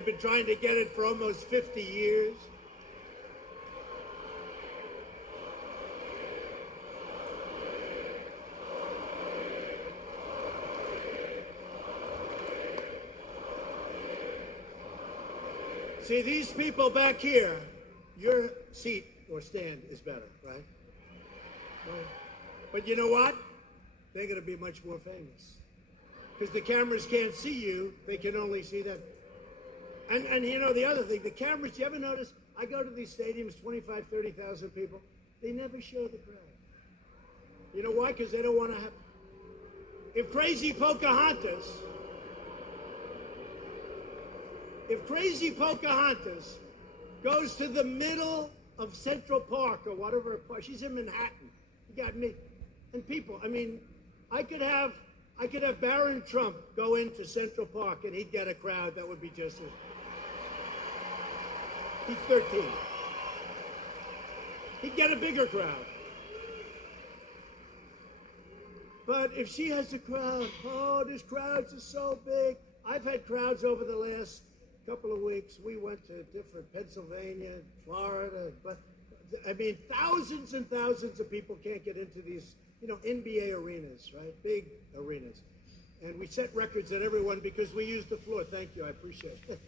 They've been trying to get it for almost 50 years. See, these people back here, your seat or stand is better, right? But you know what? They're going to be much more famous. Because the cameras can't see you, they can only see them. And you know, the other thing, the cameras, you ever notice, I go to these stadiums, 25, 30,000 people, they never show the crowd. You know why? Because they don't want to have... If Crazy Pocahontas goes to the middle of Central Park or whatever park, she's in Manhattan, you got me. And people, I mean, I could have Barron Trump go into Central Park and he'd get a crowd that would be just as... He's 13. He'd get a bigger crowd. But if she has a crowd, oh, this crowds are so big. I've had crowds over the last couple of weeks. We went to different Pennsylvania, Florida, but I mean, thousands and thousands of people can't get into these, you know, NBA arenas, right? Big arenas. And we set records at everyone because we use the floor. Thank you, I appreciate it.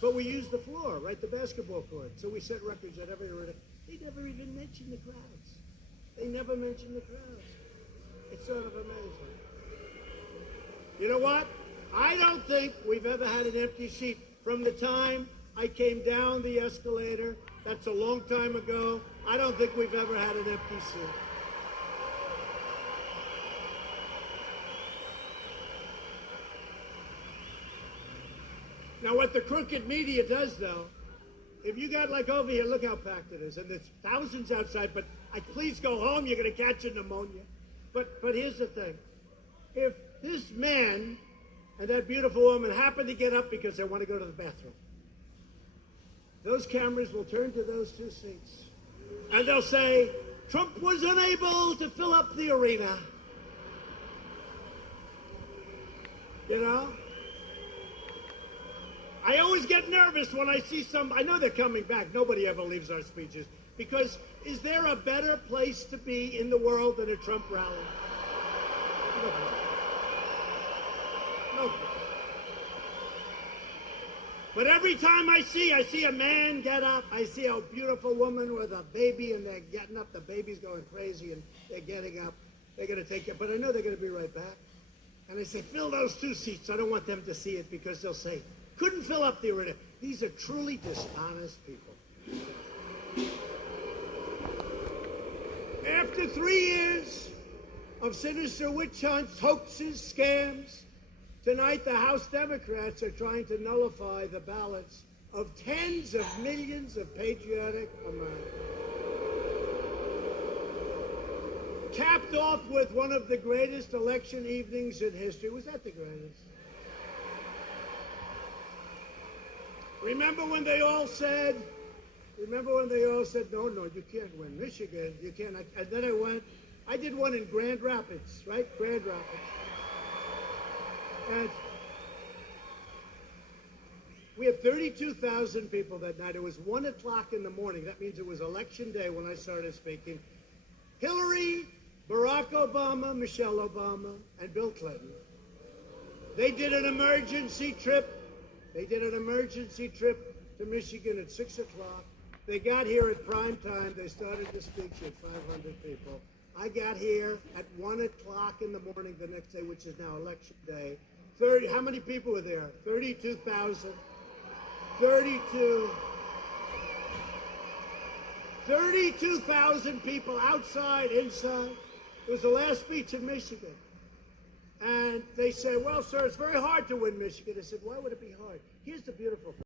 But we use the floor, right? The basketball court. So we set records at every arena. They never even mention the crowds. They never mention the crowds. It's sort of amazing. You know what? I don't think we've ever had an empty seat. From the time I came down the escalator, that's a long time ago, I don't think we've ever had an empty seat. Now, what the crooked media does, though, if you got like over here, look how packed it is, and there's thousands outside, but please go home, you're going to catch a pneumonia. But here's the thing. If this man and that beautiful woman happen to get up because they want to go to the bathroom, those cameras will turn to those two seats, and they'll say, Trump was unable to fill up the arena. You know? I always get nervous when I see I know they're coming back. Nobody ever leaves our speeches. Because is there a better place to be in the world than a Trump rally? No. But every time I see a man get up, I see a beautiful woman with a baby, and they're getting up, the baby's going crazy, and they're getting up. They're going to take it, but I know they're going to be right back. And I say, fill those two seats. I don't want them to see it because they'll say, couldn't fill up the arena. These are truly dishonest people. After 3 years of sinister witch hunts, hoaxes, scams, tonight the House Democrats are trying to nullify the ballots of tens of millions of patriotic Americans. Capped off with one of the greatest election evenings in history. Was that the greatest? Remember when they all said, no, you can't win Michigan, you can't. And then I did one in Grand Rapids, right? Grand Rapids. And we had 32,000 people that night. It was 1 o'clock in the morning. That means it was election day when I started speaking. Hillary, Barack Obama, Michelle Obama, and Bill Clinton. They did an emergency trip. To Michigan at 6 o'clock. They got here at prime time. They started the speech at 500 people. I got here at 1 o'clock in the morning the next day, which is now election day. How many people were there? 32,000. 32,000 people outside, inside. It was the last speech in Michigan. And they said, well, sir, it's very hard to win Michigan. I said, why would it be hard? Here's the beautiful thing.